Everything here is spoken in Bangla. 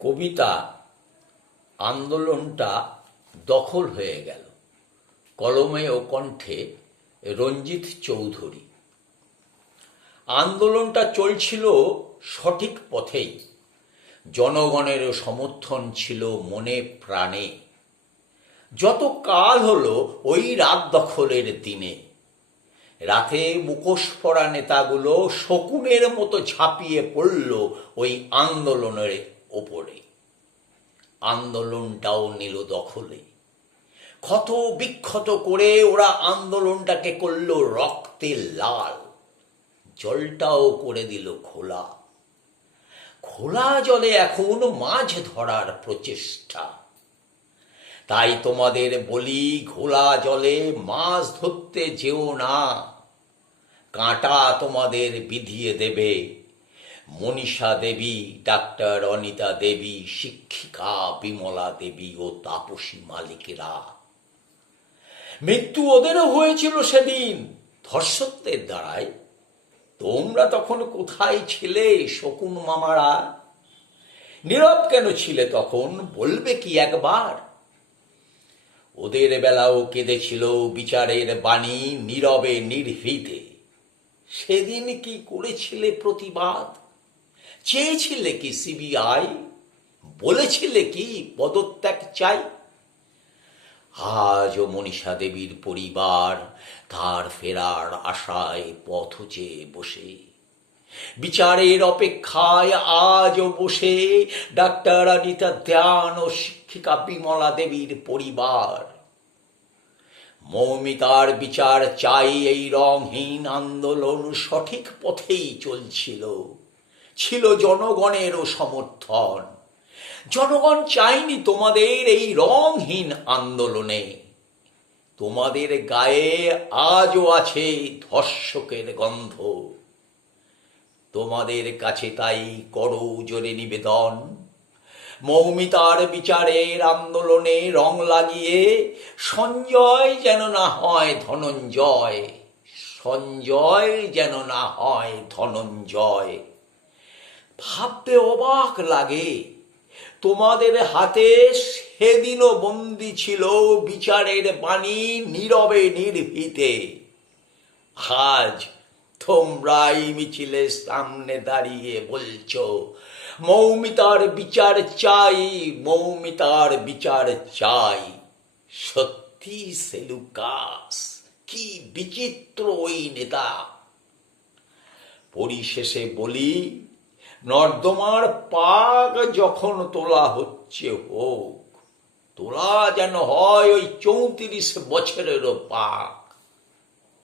কবিতা আন্দোলনটা দখল হয়ে গেল। কলমে ও কণ্ঠে রঞ্জিত চৌধুরী। আন্দোলনটা চলছিল সঠিক পথেই, জনগণের সমর্থন ছিল মনে প্রাণে। যত কাল হলো ওই রাত দখলের দিনে, রাতে মুখোশ পরা নেতাগুলো শকুনের মতো ঝাঁপিয়ে পড়ল ওই আন্দোলনের ওপরে। আন্দোলনটাও নিল দখলে, ক্ষত বিক্ষত করে ওরা আন্দোলনটাকে করলো রক্তে লাল। জলটাও করে দিল খোলা, খোলা জলে এখন মাছ ধরার প্রচেষ্টা। তাই তোমাদের বলি, ঘোলা জলে মাছ ধরতে যেও না, কাঁটা তোমাদের বিধিয়ে দেবে মনীষা দেবী, ডাক্তার অনিতা দেবী, শিক্ষিকা বিমলা দেবী ও তাপসী মালিকেরা। মৃত্যু ওদেরও হয়েছিল সেদিন ধর্ষকদের দ্বারায়। তোমরা তখন কোথায় ছিলে শকুন মামারা? নীরব কেন ছিলে তখন, বলবে কি একবার? ওদের বেলাও কেঁদেছিল বিচারের বাণী নীরবে নির্ভীতে। সেদিন কি করেছিলে প্রতিবাদ? চেয়েছিলে কি সিবিআই? বলেছিলে কি পদত্যাগ চাই? আজও মনীষা দেবীর পরিবার তার ফেরার আশায় পথ চেয়ে বসে, বিচারের অপেক্ষায় আজও বসে ডাক্তার অনিতা ধ্যান ও শিক্ষিকা বিমলা দেবীর পরিবার। মৌমিতার বিচার চাই, এই রংহীন আন্দোলন সঠিক পথেই চলছিল, ছিল জনগণেরও সমর্থন। জনগণ চাইনি তোমাদের এই রংহীন আন্দোলনে। তোমাদের গায়ে আজও আছে ধর্ষকের গন্ধ। তোমাদের কাছে তাই করো জোরে নিবেদন, মৌমিতার বিচারের আন্দোলনে রং লাগিয়ে সঞ্জয় যেন না হয় ধনঞ্জয়, সঞ্জয় যেন না হয় ধনঞ্জয়। ভাবতে অবাক লাগে, তোমাদের হাতে সেদিনও বন্দী ছিল বিচারের বাণী নীরবে নির্ভীতে। আজ তোমরাই মিছিলের সামনে দাঁড়িয়ে বলছো মৌমিতার বিচার চাই, মৌমিতার বিচার চাই। সত্যি সেলুকাস, কি বিচিত্র ওই নেতা। পরিশেষে বলি, নর্দমার পাক যখন তোলা হচ্ছে হোক, তোলা যেন হয় ওই 34 বছরেরও পাক।